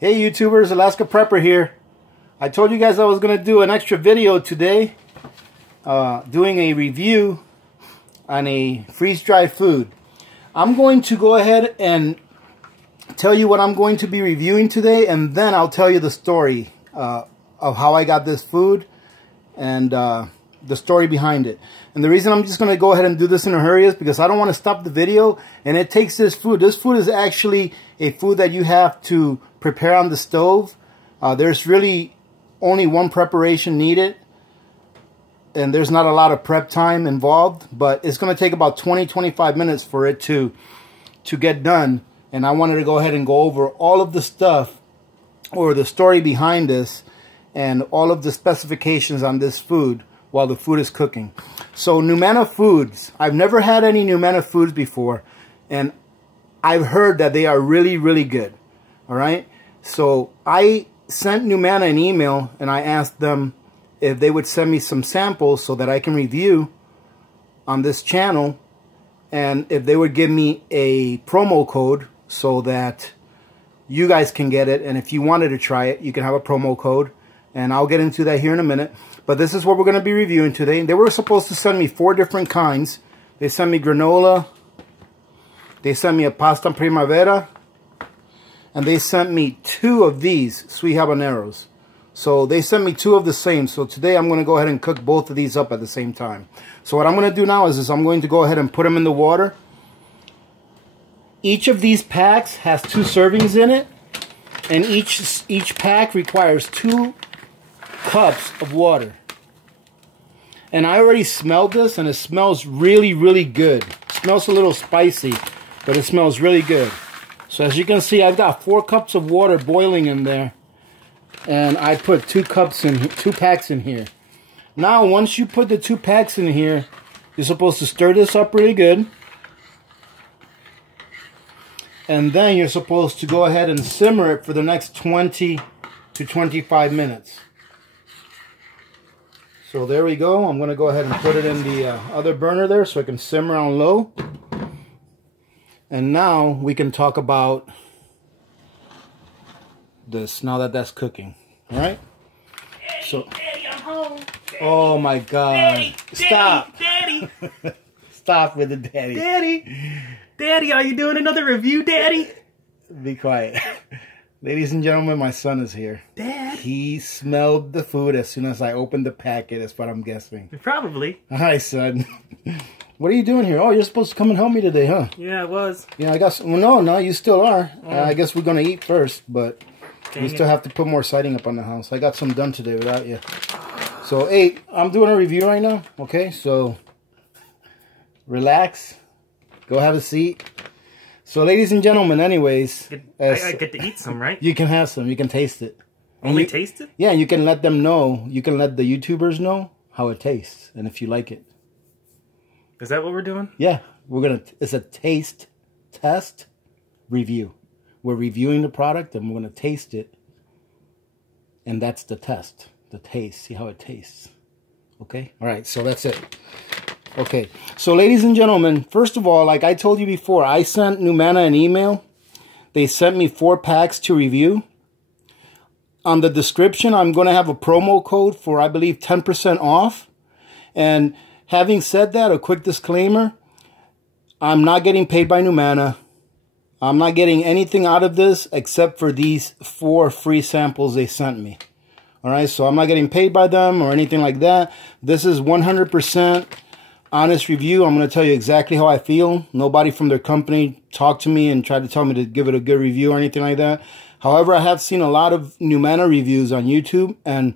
Hey YouTubers, Alaska Prepper here. I told you guys I was going to do an extra video today doing a review on a freeze-dried food. I'm going to go ahead and tell you what I'm going to be reviewing today, and then I'll tell you the story of how I got this food and the story behind it. And the reason I'm just going to go ahead and do this in a hurry is because I don't want to stop the video, and it takes this food. This food is actually a food that you have to prepare on the stove. There's really only one preparation needed, and there's not a lot of prep time involved, but it's going to take about 20-25 minutes for it to get done. And I wanted to go ahead and go over all of the stuff or the story behind this and all of the specifications on this food while the food is cooking. So Numanna foods, I've never had any Numanna foods before, and I've heard that they are really, really good. All right, so I sent Numanna an email and I asked them if they would send me some samples so that I can review on this channel, and if they would give me a promo code so that you guys can get it, and if you wanted to try it, you can have a promo code, and I'll get into that here in a minute. But this is what we're going to be reviewing today. They were supposed to send me 4 different kinds. They sent me granola, they sent me a pasta primavera, and they sent me 2 of these sweet habaneros. So they sent me 2 of the same. So today I'm going to go ahead and cook both of these up at the same time. So what I'm going to do now is I'm going to go ahead and put them in the water. Each of these packs has 2 servings in it, and each pack requires 2 cups of water. And I already smelled this, and it smells really, really good. It smells a little spicy, but it smells really good. So as you can see, I've got 4 cups of water boiling in there, and I put 2 packs in here. Now, once you put the 2 packs in here, you're supposed to stir this up really good, and then you're supposed to go ahead and simmer it for the next 20 to 25 minutes. So there we go. I'm going to go ahead and put it in the other burner there so it can simmer on low. And now we can talk about this now that that's cooking. All right? Daddy, I'm home. Daddy, oh my God. Daddy, stop. Daddy. Stop with the daddy. Daddy, are you doing another review, Daddy? Be quiet. Ladies and gentlemen, my son is here. Dad. He smelled the food as soon as I opened the packet, is what I'm guessing. Probably. Hi, son. What are you doing here? Oh, you're supposed to come and help me today, huh? Yeah, I was. Yeah, I guess. Well, no, you still are. I guess we're going to eat first, but we still have to put more siding up on the house. I got some done today without you. So, hey, I'm doing a review right now, okay? So, relax. Go have a seat. So, ladies and gentlemen, anyways. I get to eat some, right? You can have some. You can taste it. Only taste it? Yeah, you can let them know. You can let the YouTubers know how it tastes and if you like it. Is that what we're doing? Yeah, it's a taste test review. We're reviewing the product and we're going to taste it. And that's the test, the taste, see how it tastes. Okay? All right, so that's it. Okay, so ladies and gentlemen, first of all, like I told you before, I sent Numanna an email. They sent me 4 packs to review. On the description, I'm going to have a promo code for, I believe, 10% off. And having said that, a quick disclaimer, I'm not getting paid by Numanna. I'm not getting anything out of this except for these 4 free samples they sent me. All right, so I'm not getting paid by them or anything like that. This is 100% honest review. I'm going to tell you exactly how I feel. Nobody from their company talked to me and tried to tell me to give it a good review or anything like that. However, I have seen a lot of Numanna reviews on YouTube, and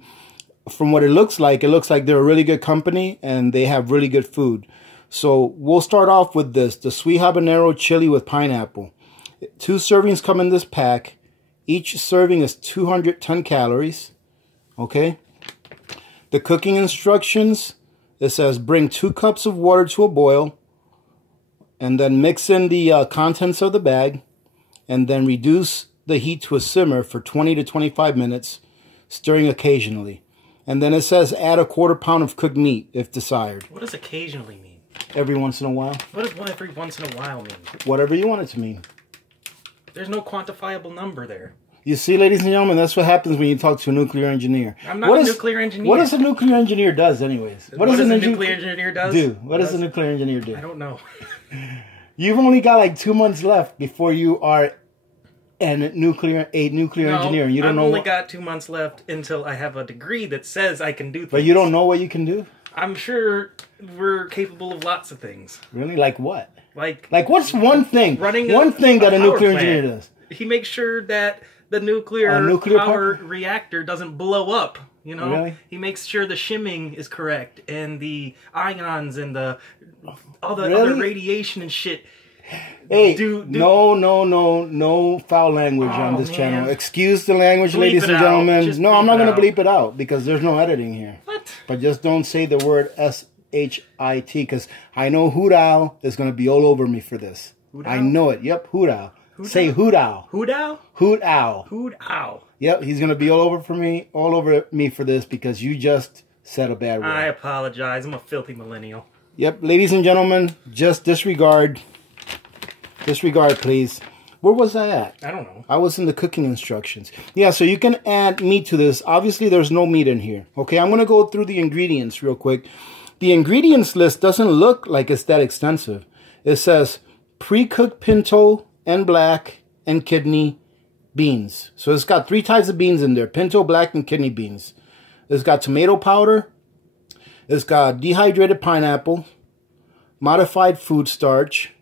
from what it looks like they're a really good company and they have really good food. So we'll start off with this, the sweet habanero chili with pineapple. 2 servings come in this pack. Each serving is 210 calories. Okay. The cooking instructions, it says bring 2 cups of water to a boil, and then mix in the contents of the bag, and then reduce the heat to a simmer for 20 to 25 minutes, stirring occasionally. And then it says add a 1/4 pound of cooked meat if desired. What does occasionally mean? Every once in a while. What does every once in a while mean? Whatever you want it to mean. There's no quantifiable number there. You see, ladies and gentlemen, that's what happens when you talk to a nuclear engineer. I'm not a nuclear engineer. What does a nuclear engineer does, anyways? What does a nuclear engineer do? What does a nuclear engineer do? I don't know. You've only got like 2 months left before you are a nuclear engineer. And you don't know. I've only got 2 months left until I have a degree that says I can do things. But you don't know what you can do? I'm sure we're capable of lots of things. Really? Like what? Like what's one thing? One thing that a nuclear engineer does. He makes sure that the nuclear power reactor doesn't blow up. You know, really? He makes sure the shimming is correct and the ions and all the other radiation and shit. Hey, no foul language on this channel. Excuse the language, ladies and gentlemen. No, I'm not going to bleep it out because there's no editing here. What? But just don't say the word S-H-I-T because I know Hoot Owl is going to be all over me for this. I know it. Yep, Hoot Owl. Say Hoot Owl. Hoot Owl? Hoot Owl. Hoot Owl. Yep, he's going to be all over me for this because you just said a bad word. I apologize. I'm a filthy millennial. Yep, ladies and gentlemen, just disregard. Disregard, please. Where was I at? I don't know. I was in the cooking instructions. Yeah, so you can add meat to this. Obviously, there's no meat in here. Okay, I'm going to go through the ingredients real quick. The ingredients list doesn't look like it's that extensive. It says pre-cooked pinto and black and kidney beans. So it's got 3 types of beans in there. Pinto, black, and kidney beans. It's got tomato powder. It's got dehydrated pineapple. Modified food starch.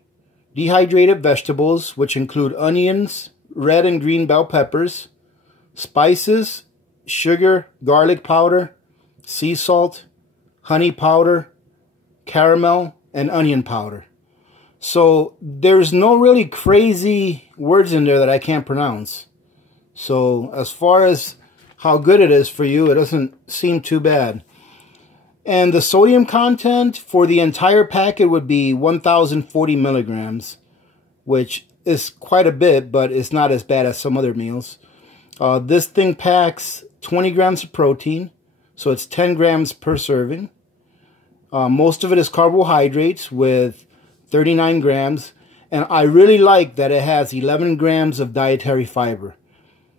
Dehydrated vegetables, which include onions, red and green bell peppers, spices, sugar, garlic powder, sea salt, honey powder, caramel, and onion powder. So there's no really crazy words in there that I can't pronounce. So as far as how good it is for you, it doesn't seem too bad. And the sodium content for the entire packet would be 1,040 milligrams, which is quite a bit, but it's not as bad as some other meals. This thing packs 20 grams of protein, so it's 10 grams per serving. Most of it is carbohydrates with 39 grams, and I really like that it has 11 grams of dietary fiber.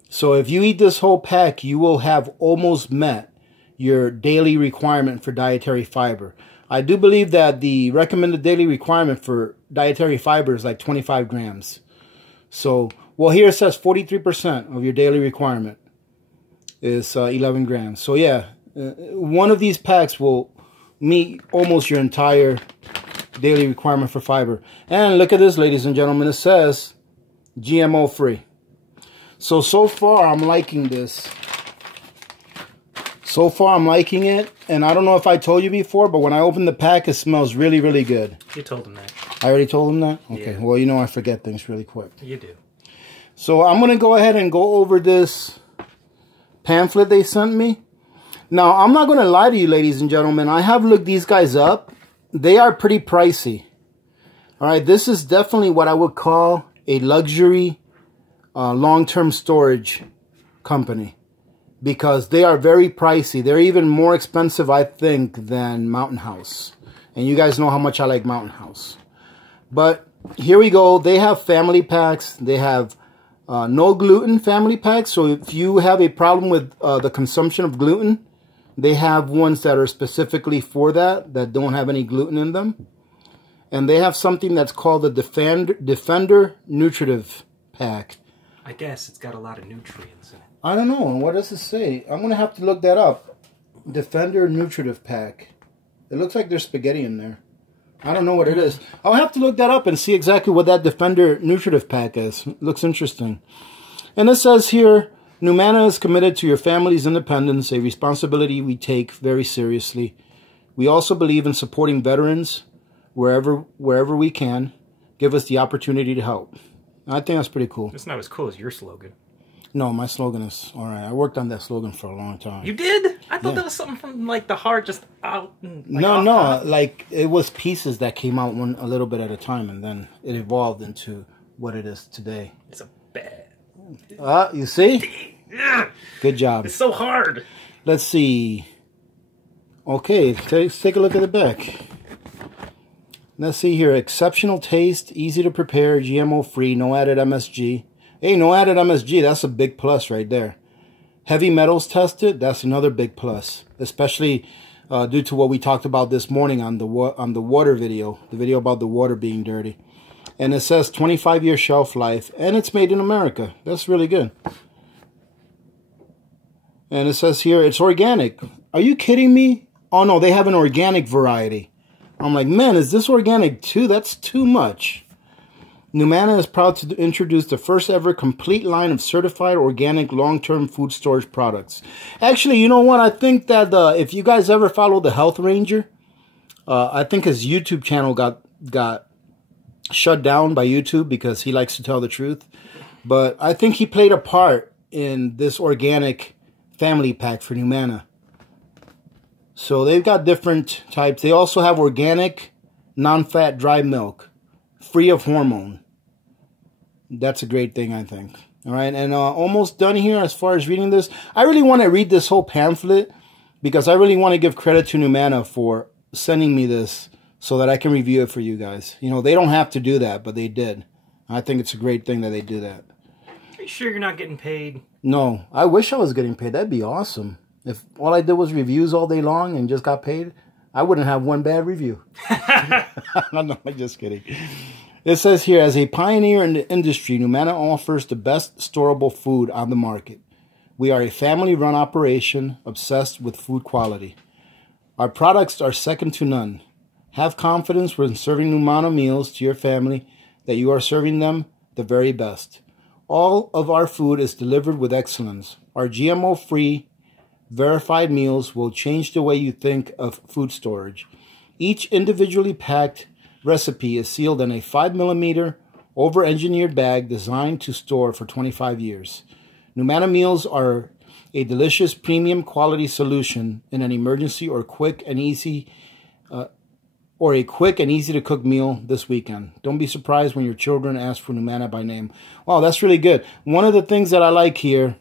So if you eat this whole pack, you will have almost met your daily requirement for dietary fiber. I do believe that the recommended daily requirement for dietary fiber is like 25 grams. So, well, here it says 43% of your daily requirement is 11 grams. So yeah, one of these packs will meet almost your entire daily requirement for fiber. And look at this, ladies and gentlemen, it says GMO free. So far I'm liking this. So far, I'm liking it, and I don't know if I told you before, but when I open the pack, it smells really, really good. You told him that. I already told him that? Okay, yeah. Well, you know I forget things really quick. You do. So I'm going to go ahead and go over this pamphlet they sent me. Now, I'm not going to lie to you, ladies and gentlemen. I have looked these guys up. They are pretty pricey. All right, this is definitely what I would call a luxury long-term storage company. Because they are very pricey. They're even more expensive, I think, than Mountain House. And you guys know how much I like Mountain House. But here we go. They have family packs. They have no gluten family packs. So if you have a problem with the consumption of gluten, they have ones that are specifically for that don't have any gluten in them. And they have something that's called the Defender Nutritive Pack. I guess it's got a lot of nutrients in it. I don't know. What does it say? I'm going to have to look that up. Defender Nutritive Pack. It looks like there's spaghetti in there. I don't know what it is. I'll have to look that up and see exactly what that Defender Nutritive Pack is. It looks interesting. And it says here, Numanna is committed to your family's independence, a responsibility we take very seriously. We also believe in supporting veterans wherever we can. Give us the opportunity to help. I think that's pretty cool. It's not as cool as your slogan. No, my slogan is all right. I worked on that slogan for a long time. You did? I thought that was something from like the heart, just out. Like, no. Like it was pieces that came out a little bit at a time, and then it evolved into what it is today. It's a bad. You see? Good job. It's so hard. Let's see. Okay, let's take a look at the back. Let's see here. Exceptional taste, easy to prepare, GMO free, no added MSG. Hey, no added MSG. That's a big plus right there. Heavy metals tested. That's another big plus, especially due to what we talked about this morning on the water video, the video about the water being dirty. And it says 25-year shelf life, and it's made in America. That's really good. And it says here it's organic. Are you kidding me? Oh no, they have an organic variety. I'm like, man, is this organic too? That's too much. Numanna is proud to introduce the first ever complete line of certified organic long-term food storage products. Actually, you know what? I think that if you guys ever follow the Health Ranger, I think his YouTube channel got shut down by YouTube because he likes to tell the truth. But I think he played a part in this organic family pack for Numanna. So they've got different types. They also have organic, non-fat dry milk, free of hormone. That's a great thing, I think. All right, and almost done here as far as reading this. I really want to read this whole pamphlet because I really want to give credit to Numanna for sending me this so that I can review it for you guys. You know, they don't have to do that, but they did. I think it's a great thing that they do that. Are you sure you're not getting paid? No, I wish I was getting paid. That'd be awesome. If all I did was reviews all day long and just got paid, I wouldn't have one bad review. No, I'm just kidding. It says here, as a pioneer in the industry, Numanna offers the best storable food on the market. We are a family-run operation obsessed with food quality. Our products are second to none. Have confidence when serving Numanna meals to your family that you are serving them the very best. All of our food is delivered with excellence. Our GMO-free, verified meals will change the way you think of food storage. Each individually packed recipe is sealed in a 5mm over-engineered bag designed to store for 25 years. Numanna meals are a delicious premium quality solution in an emergency or quick and easy to cook meal this weekend. Don't be surprised when your children ask for Numanna by name. Wow, that's really good. One of the things that I like here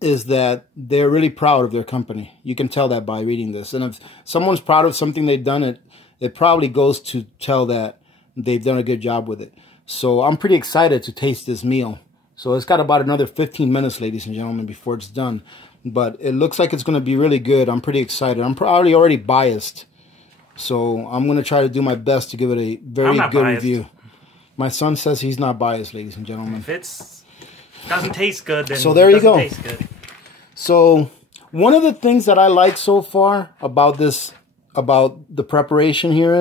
is that they're really proud of their company. You can tell that by reading this. And if someone's proud of something they've done, it probably goes to tell that they've done a good job with it. So I'm pretty excited to taste this meal. So it's got about another 15 minutes, ladies and gentlemen, before it's done. But it looks like it's going to be really good. I'm pretty excited. I'm probably already biased. So I'm going to try to do my best to give it a very good review. My son says he's not biased, ladies and gentlemen. If it doesn't taste good, then so there you go. Taste good. So one of the things that I like so far about this, about the preparation here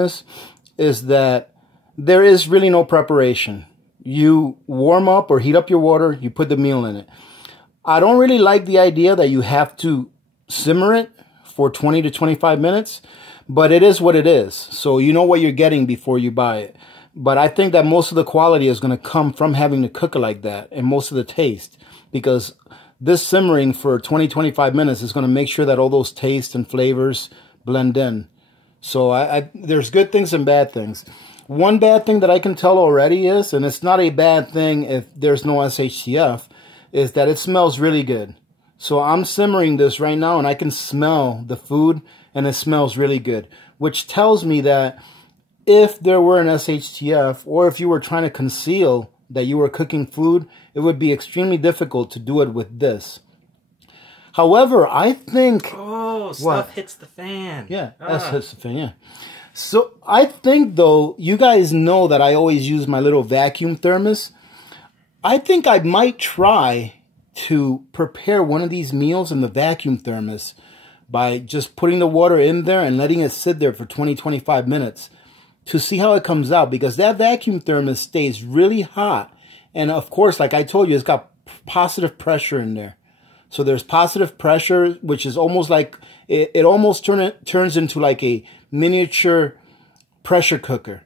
is that there is really no preparation. You warm up or heat up your water, you put the meal in it. I don't really like the idea that you have to simmer it for 20 to 25 minutes, but it is what it is. So you know what you're getting before you buy it. But I think that most of the quality is going to come from having to cook it like that, and most of the taste, because this simmering for 20-25 minutes is going to make sure that all those tastes and flavors blend in. So there's good things and bad things. One bad thing that I can tell already is, and it's not a bad thing if there's no SHTF, is that it smells really good. So I'm simmering this right now and I can smell the food and it smells really good, which tells me that if there were an SHTF, or if you were trying to conceal that you were cooking food, it would be extremely difficult to do it with this. However, I think... Oh, stuff hits the fan. Yeah, that hits the fan, yeah. So I think, though, you guys know that I always use my little vacuum thermos. I think I might try to prepare one of these meals in the vacuum thermos by just putting the water in there and letting it sit there for 20-25 minutes to see how it comes out, because that vacuum thermos stays really hot. And of course, like I told you, it's got positive pressure in there. So there's positive pressure, which is almost like, it almost turns into like a miniature pressure cooker.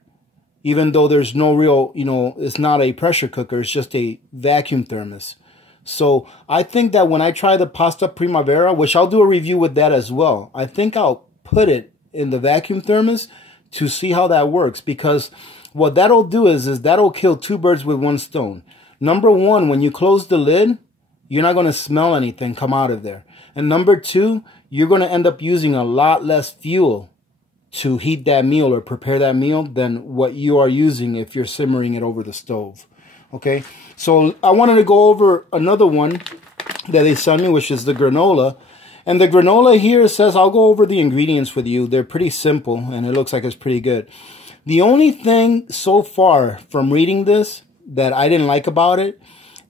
Even though there's no real, it's not a pressure cooker, it's just a vacuum thermos. So I think that when I try the pasta primavera, which I'll do a review with that as well, I think I'll put it in the vacuum thermos to see how that works. Because what that'll do is that'll kill two birds with one stone. Number one, when you close the lid, you're not going to smell anything come out of there. And number two, you're going to end up using a lot less fuel to heat that meal or prepare that meal than what you are using if you're simmering it over the stove. Okay, so I wanted to go over another one that they sent me, which is the granola. And the granola here says, I'll go over the ingredients with you. They're pretty simple, and it looks like it's pretty good. The only thing so far from reading this that I didn't like about it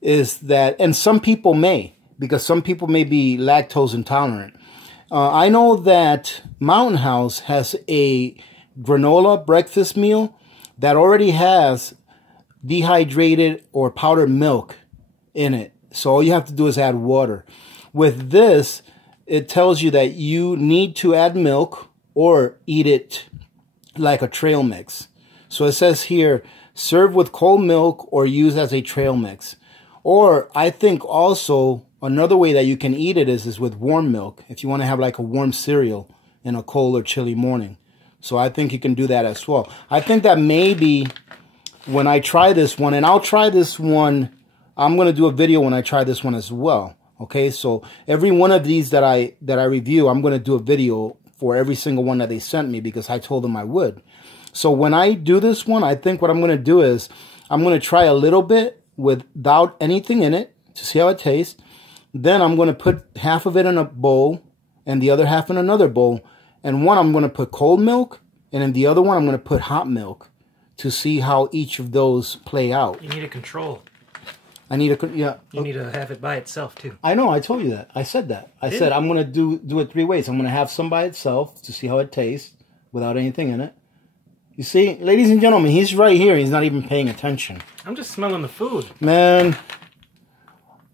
is that, and some people may, because some people may be lactose intolerant. I know that Mountain House has a granola breakfast meal that already has dehydrated or powdered milk in it. So all you have to do is add water. With this, it tells you that you need to add milk or eat it like a trail mix. So it says here, serve with cold milk or use as a trail mix. Or I think also another way that you can eat it is with warm milk, if you want to have like a warm cereal in a cold or chilly morning. So I think you can do that as well. I think that maybe when I try this one, and I'll try this one, I'm going to do a video when I try this one as well. Okay, so every one of these that I review, I'm going to do a video for every single one that they sent me because I told them I would. So when I do this one, I think what I'm going to do is I'm going to try a little bit without anything in it to see how it tastes. Then I'm going to put half of it in a bowl and the other half in another bowl. And one I'm going to put cold milk, and in the other one I'm going to put hot milk to see how each of those play out. You need a control. I need a, yeah. You need to have it by itself, too. I know, I told you that. I said that. I said I'm going to do it 3 ways. I'm going to have some by itself to see how it tastes without anything in it. You see, ladies and gentlemen, he's right here. He's not even paying attention. I'm just smelling the food. Man,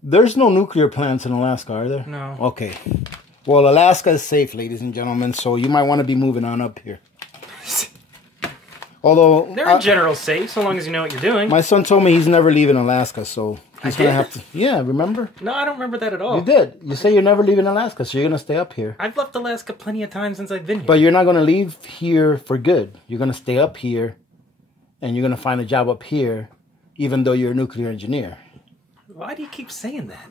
there's no nuclear plants in Alaska, are there? No. Okay. Well, Alaska is safe, ladies and gentlemen, so you might want to be moving on up here. Although they're in general safe, so long as you know what you're doing. My son told me he's never leaving Alaska, so he's going to have to... Yeah, remember? No, I don't remember that at all. You did. You say you're never leaving Alaska, so you're going to stay up here. I've left Alaska plenty of times since I've been here. But you're not going to leave here for good. You're going to stay up here, and you're going to find a job up here, even though you're a nuclear engineer. Why do you keep saying that?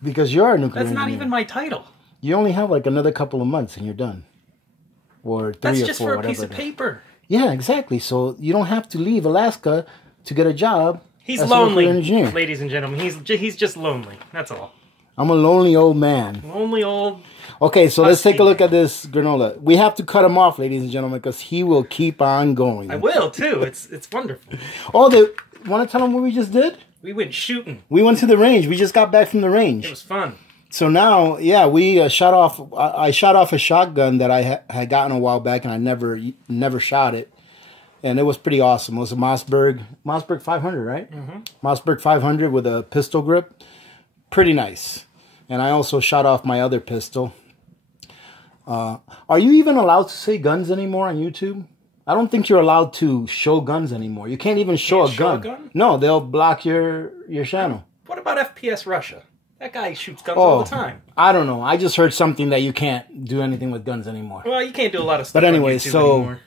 Because you're a nuclear engineer. That's not even my title. You only have like another couple of months, and you're done. Or 3 or 4, That's just for a piece of paper. Yeah, exactly. So you don't have to leave Alaska to get a job. He's lonely, ladies and gentlemen. He's just lonely. That's all. I'm a lonely old man. Lonely old... Okay, so let's take a look at this granola. We have to cut him off, ladies and gentlemen, because he will keep on going. I will, too. It's wonderful. Oh, want to tell them what we just did? We went shooting. We went to the range. We just got back from the range. It was fun. So now, yeah, we shot off. I shot off a shotgun that I had gotten a while back, and I never shot it, and it was pretty awesome. It was a Mossberg 500, right? Mm-hmm. Mossberg 500 with a pistol grip, pretty nice. And I also shot off my other pistol. Are you even allowed to say guns anymore on YouTube? I don't think you're allowed to show guns anymore. You can't even show a gun. No, they'll block your channel. What about FPS Russia? That guy shoots guns all the time. I don't know. I just heard something that you can't do anything with guns anymore. Well, you can't do a lot of stuff but anyways, anymore.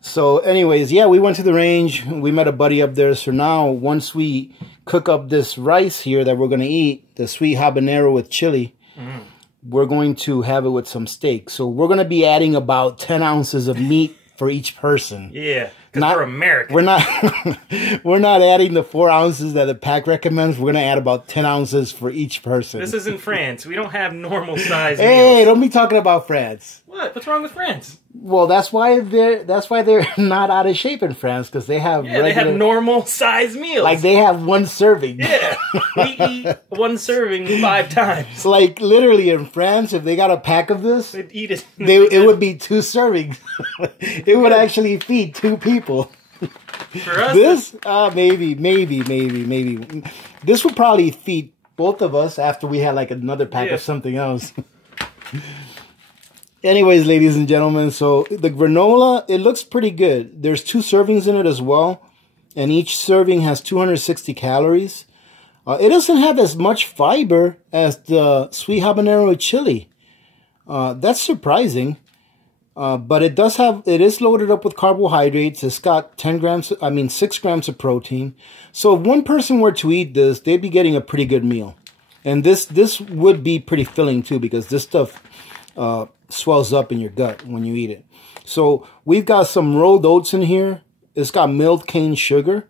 So anyways, yeah, we went to the range. We met a buddy up there. So now, once we cook up this rice here that we're going to eat, the sweet habanero with chili, we're going to have it with some steak. So we're going to be adding about 10 ounces of meat for each person. Yeah, because we're American. We're not adding the 4 ounces that the pack recommends. We're going to add about 10 ounces for each person. This isn't France. We don't have normal size Hey, meals. Don't be talking about France. What? What's wrong with France? Well, that's why they're not out of shape in France, because they have they have normal size meals. Like they have one serving. Yeah, we eat one serving 5 times. Like literally in France, if they got a pack of this, they'd eat it. It would be 2 servings. It would actually feed 2 people. For us, this maybe. This would probably feed both of us after we had like another pack of something else. Anyways, ladies and gentlemen, so the granola, it looks pretty good. There's 2 servings in it as well, and each serving has 260 calories. It doesn't have as much fiber as the sweet habanero chili. That's surprising. But it is loaded up with carbohydrates. It's got 6 grams of protein. So if one person were to eat this, they'd be getting a pretty good meal. And this would be pretty filling too, because this stuff swells up in your gut when you eat it. So we've got some rolled oats in here. It's got milled cane sugar.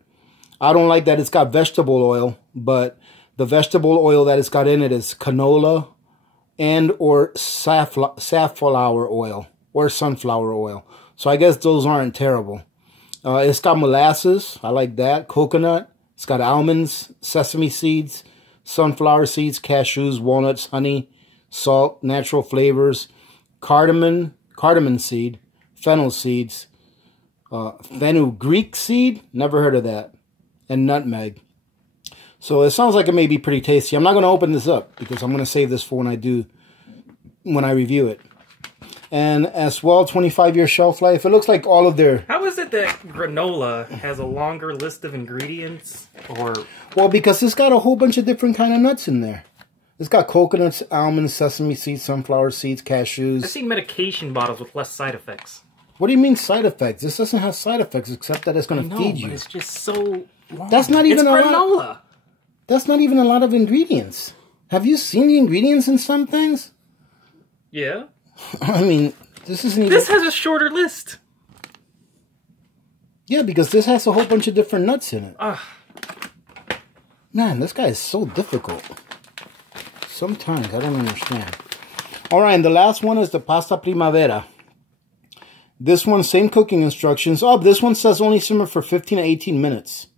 I don't like that it's got vegetable oil, but the vegetable oil that it's got in it is canola and or safflower oil or sunflower oil. So I guess those aren't terrible. It's got molasses. I like that. Coconut. It's got almonds, sesame seeds, sunflower seeds, cashews, walnuts, honey, salt, natural flavors, cardamom seed, fennel seeds, fenugreek seed, never heard of that, and nutmeg. So it sounds like it may be pretty tasty. I'm not going to open this up because I'm going to save this for when I review it. And as well, 25-year shelf life. It looks like all of their... How is it that granola has a longer list of ingredients? Well, because it's got a whole bunch of different kind of nuts in there. It's got coconuts, almonds, sesame seeds, sunflower seeds, cashews. I've seen medication bottles with less side effects. What do you mean side effects? This doesn't have side effects except that it's going to feed you. But it's just so long. That's not even granola. That's not even a lot of ingredients. Have you seen the ingredients in some things? Yeah. I mean, this isn't even... This has a shorter list. Yeah, because this has a whole bunch of different nuts in it. Man, this guy is so difficult. Sometimes, I don't understand. Alright, and the last one is the pasta primavera. This one, same cooking instructions. Oh, this one says only simmer for 15 to 18 minutes.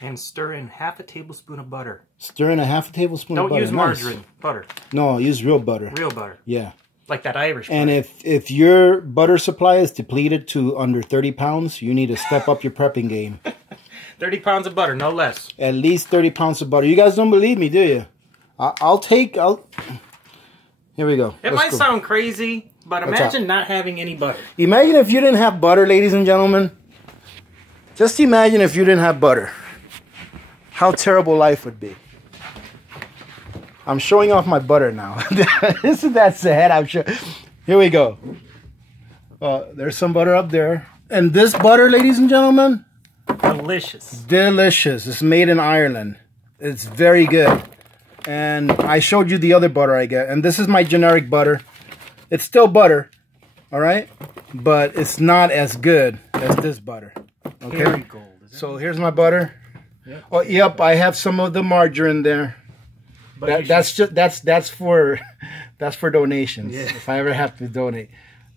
And stir in half a tablespoon of butter. Stir in a half a tablespoon of butter. Don't use margarine. Butter. No, use real butter. Real butter. Yeah. Like that Irish butter. And if your butter supply is depleted to under 30 pounds, you need to step up your prepping game. 30 pounds of butter, no less. At least 30 pounds of butter. You guys don't believe me, do you? Here we go. It might sound crazy, but imagine not having any butter. Imagine if you didn't have butter, ladies and gentlemen. Just imagine if you didn't have butter. How terrible life would be. I'm showing off my butter now. Isn't that sad? I'm sure. Here we go. There's some butter up there. And this butter, ladies and gentlemen. Delicious. Delicious. It's made in Ireland. It's very good. And I showed you the other butter I get. And this is my generic butter. It's still butter. All right? But it's not as good as this butter. Okay? Very gold. So here's my butter. Yep. Oh, yep. I have some of the margarine there. That's for donations. Yeah. If I ever have to donate.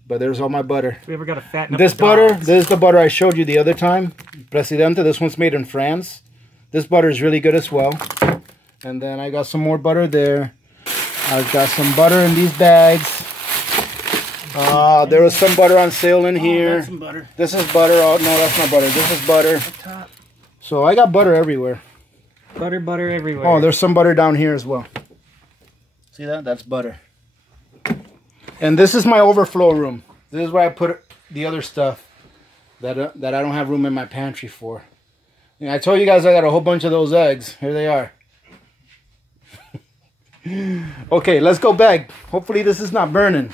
But there's all my butter. We ever got a fatten up this butter? This is the butter I showed you the other time, Presidente. This one's made in France. This butter is really good as well. And then I got some more butter there. I've got some butter in these bags. There was some butter on sale in here. That's some butter. This is butter. Oh no, that's not butter. This is butter. So I got butter everywhere. Butter everywhere. Oh, there's some butter down here as well. See that? That's butter. And this is my overflow room. This is where I put the other stuff that I don't have room in my pantry for. I told you guys I got a whole bunch of those eggs. Here they are. Okay, let's go back. Hopefully this is not burning.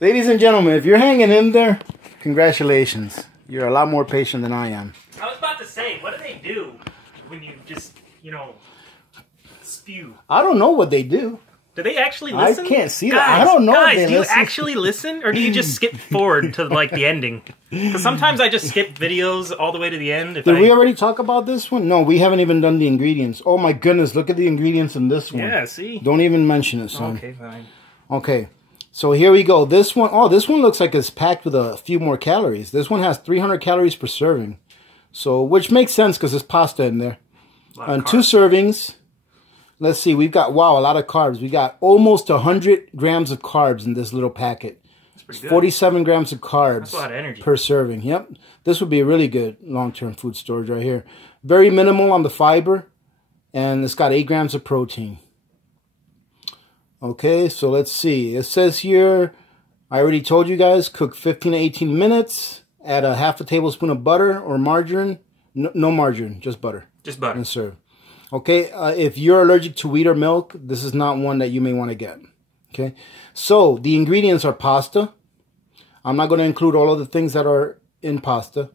Ladies and gentlemen, if you're hanging in there, congratulations. You're a lot more patient than I am. I was about to say, what do they do when you just, spew? I don't know what they do. Do they actually listen? I can't see that. I don't know. Guys, do you actually listen? Or do you just skip forward to, the ending? Because sometimes I just skip videos all the way to the end. Did we already talk about this one? No, we haven't even done the ingredients. Oh, my goodness. Look at the ingredients in this one. Yeah, see? Don't even mention it, son. Okay, fine. Okay. So here we go. This one, this one looks like it's packed with a few more calories. This one has 300 calories per serving. So, which makes sense because there's pasta in there. And 2 servings. Let's see, we've got, wow, a lot of carbs. We got almost 100 grams of carbs in this little packet. That's pretty good. 47 grams of carbs. That's a lot of energy. Per serving. Yep. This would be a really good long-term food storage right here. Very minimal on the fiber. And it's got 8 grams of protein. Okay, so let's see. It says here, I already told you guys, cook 15 to 18 minutes. Add a half a tablespoon of butter or margarine. No margarine, just butter. Just butter. And serve. Okay, if you're allergic to wheat or milk, this is not one that you may want to get. Okay, so the ingredients are pasta. I'm not going to include all of the things that are in pasta.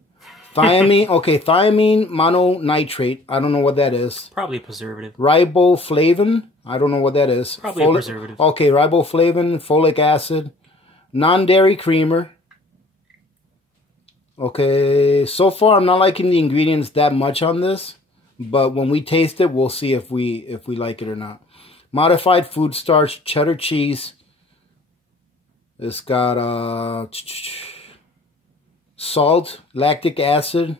Thiamine, thiamine mononitrate. I don't know what that is. Probably a preservative. Riboflavin. I don't know what that is. Probably a preservative. Okay, riboflavin, folic acid, non-dairy creamer. Okay, so far I'm not liking the ingredients that much on this, but when we taste it, we'll see if we like it or not. Modified food starch, cheddar cheese. It's got salt, lactic acid,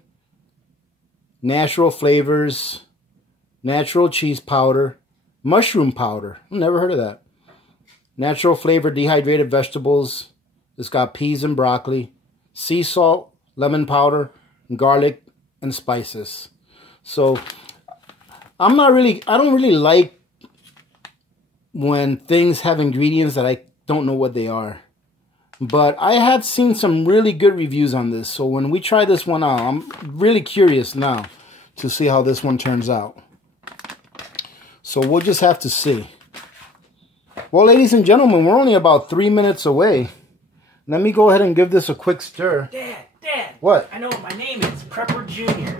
natural flavors, natural cheese powder, mushroom powder. Never heard of that. Natural flavor, dehydrated vegetables. It's got peas and broccoli, sea salt, lemon powder, garlic, and spices. So I don't really like when things have ingredients that I don't know what they are. But I have seen some really good reviews on this. So when we try this one out, I'm really curious now to see how this one turns out. So we'll just have to see. Well, ladies and gentlemen, we're only about 3 minutes away. Let me go ahead and give this a quick stir. Dad. What? I know what my name is. Prepper Junior.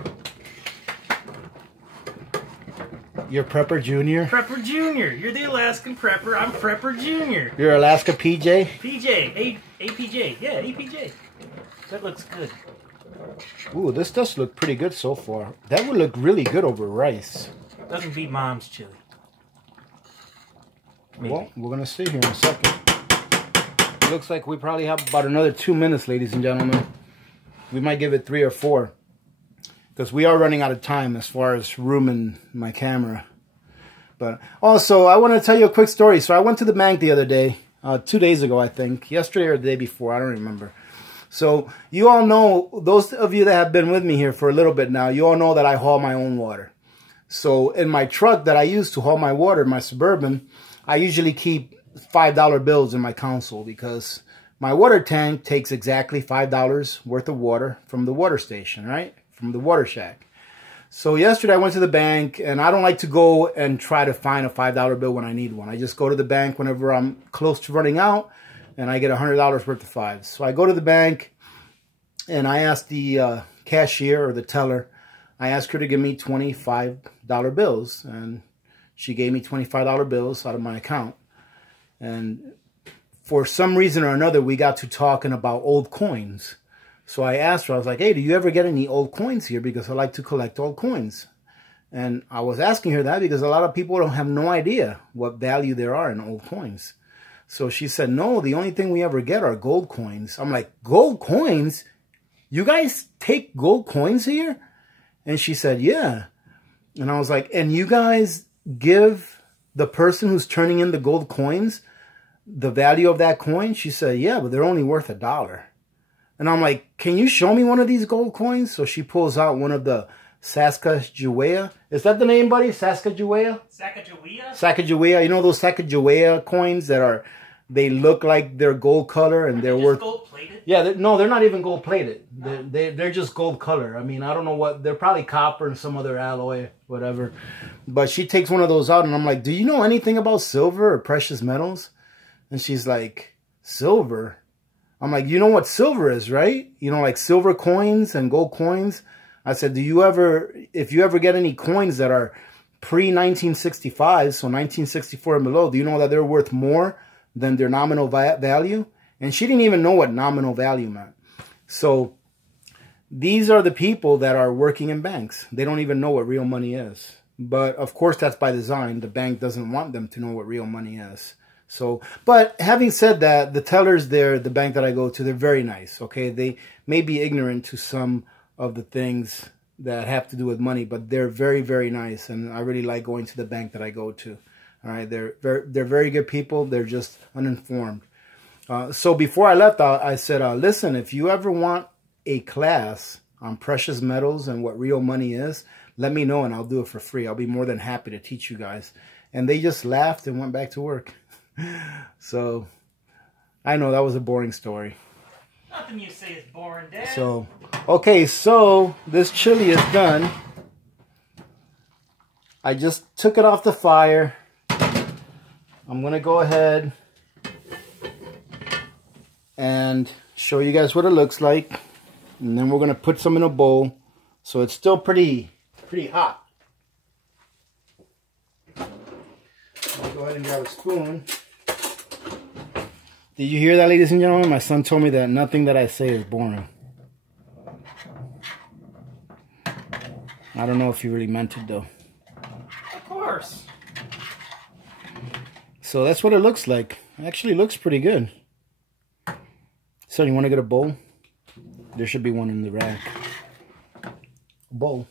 You're Prepper Junior? Prepper Junior. You're the Alaskan Prepper. I'm Prepper Junior. You're Alaska PJ? PJ. APJ. Yeah, APJ. That looks good. Ooh, this does look pretty good so far. That would look really good over rice. Doesn't beat Mom's chili. Maybe. Well, we're going to see here in a second. Looks like we probably have about another 2 minutes, ladies and gentlemen. We might give it 3 or 4. Because we are running out of time as far as room in my camera. But also, I want to tell you a quick story. So I went to the bank the other day. 2 days ago, I think. Yesterday or the day before. I don't remember. So you all know, those of you that have been with me here for a little bit now, you all know that I haul my own water. So in my truck that I use to haul my water, my Suburban, I usually keep $5 bills in my console because my water tank takes exactly $5 worth of water from the water station, right? From the water shack. So yesterday I went to the bank, and I don't like to go and try to find a $5 bill when I need one. I just go to the bank whenever I'm close to running out, and I get $100 worth of fives. So I go to the bank, and I ask the cashier or the teller, I asked her to give me $25 bills, and she gave me $25 bills out of my account. And for some reason or another, we got to talking about old coins. So I asked her, I was like, hey, do you ever get any old coins here? Because I like to collect old coins. And I was asking her that because a lot of people don't have no idea what value there are in old coins. So she said, no, the only thing we ever get are gold coins. I'm like, gold coins? You guys take gold coins here? And she said, yeah. And I was like, and you guys give the person who's turning in the gold coins the value of that coin? She said, yeah, but they're only worth $1. And I'm like, can you show me one of these gold coins? So she pulls out one of the Sacagawea. Is that the name, buddy? Sacagawea? Sacagawea? Sacagawea. You know those Sacagawea coins that are, they look like they're gold color and they're worth... gold plated? Yeah, no, they're not even gold plated. They're just gold color. I mean, I don't know what, they're probably copper and some other alloy, whatever. But she takes one of those out and I'm like, do you know anything about silver or precious metals? And she's like, silver? I'm like, you know what silver is, right? You know, like silver coins and gold coins. I said, if you ever get any coins that are pre-1965, so 1964 and below, do you know that they're worth more than their nominal value? And she didn't even know what nominal value meant. So these are the people that are working in banks. They don't even know what real money is. But of course, that's by design. The bank doesn't want them to know what real money is. So, but having said that, the tellers there, the bank that I go to, they're very nice, okay? They may be ignorant to some of the things that have to do with money, but they're very, very nice, and I really like going to the bank that I go to. All right, they're very good people. They're just uninformed. So before I left, I said, listen, if you ever want a class on precious metals and what real money is, let me know, and I'll do it for free. I'll be more than happy to teach you guys. And they just laughed and went back to work. So, I know that was a boring story. Nothing you say is boring, Dad. So, okay, so this chili is done. I just took it off the fire. I'm going to go ahead and show you guys what it looks like. And then we're going to put some in a bowl. So it's still pretty hot. I'll go ahead and grab a spoon. Did you hear that, ladies and gentlemen? My son told me that nothing that I say is boring. I don't know if you really meant it though. Of course. So that's what it looks like. It actually looks pretty good. So you want to get a bowl? There should be one in the rack. A bowl.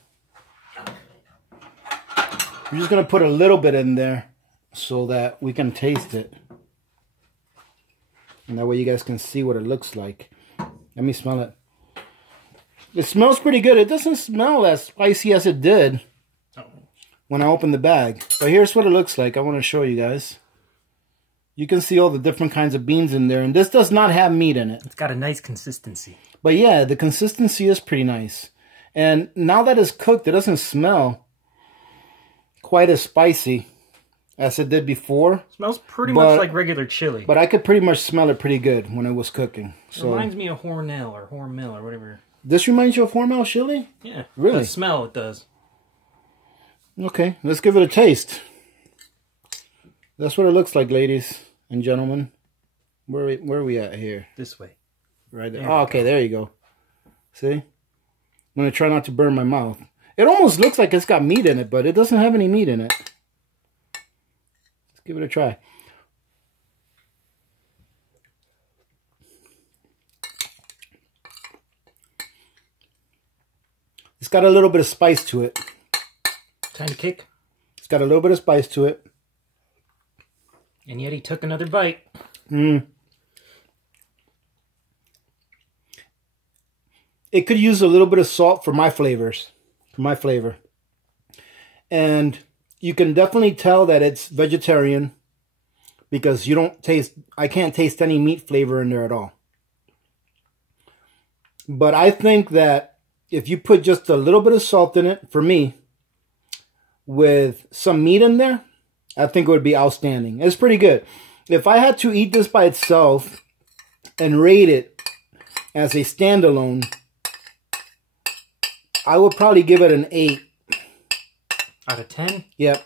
We're just going to put a little bit in there so that we can taste it. And that way you guys can see what it looks like. Let me smell it. It smells pretty good. It doesn't smell as spicy as it did when I opened the bag. But here's what it looks like. I want to show you guys. You can see all the different kinds of beans in there. And this does not have meat in it. It's got a nice consistency. But yeah, the consistency is pretty nice. And now that it's cooked, it doesn't smell quite as spicy as it did before. It smells pretty much like regular chili. But I could pretty much smell it pretty good when it was cooking. So it reminds me of Hormel or Hormel or whatever. This reminds you of Habanero Chilli? Yeah. Really? The smell it does. Okay, let's give it a taste. That's what it looks like, ladies and gentlemen. Where are we at here? This way. Right there. Oh, okay, there you go. See? I'm going to try not to burn my mouth. It almost looks like it's got meat in it, but it doesn't have any meat in it. Let's give it a try. It's got a little bit of spice to it. Tiny kick. It's got a little bit of spice to it. And yet he took another bite. It could use a little bit of salt for my flavors. For my flavor. And you can definitely tell that it's vegetarian. Because you don't taste... I can't taste any meat flavor in there at all. But I think that if you put just a little bit of salt in it, for me, with some meat in there, I think it would be outstanding. It's pretty good. If I had to eat this by itself and rate it as a standalone, I would probably give it an 8. Out of 10? Yep.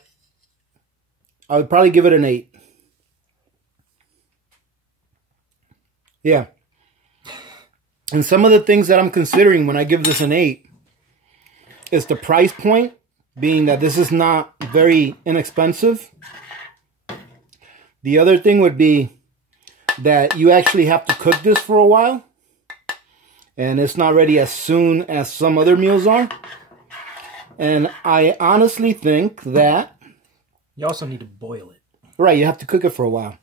I would probably give it an 8. Yeah. And some of the things that I'm considering when I give this an 8 is the price point, being that this is not very inexpensive. The other thing would be that you actually have to cook this for a while. And it's not ready as soon as some other meals are. And I honestly think that... You also need to boil it. Right, you have to cook it for a while.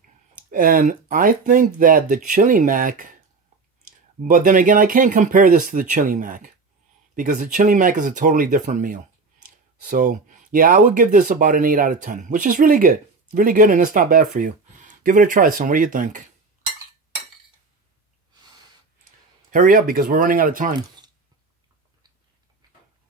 And I think that the Chili Mac... But then again, I can't compare this to the Chili Mac. Because the Chili Mac is a totally different meal. So, yeah, I would give this about an 8 out of 10. Which is really good. Really good, and it's not bad for you. Give it a try, son. What do you think? Hurry up, because we're running out of time.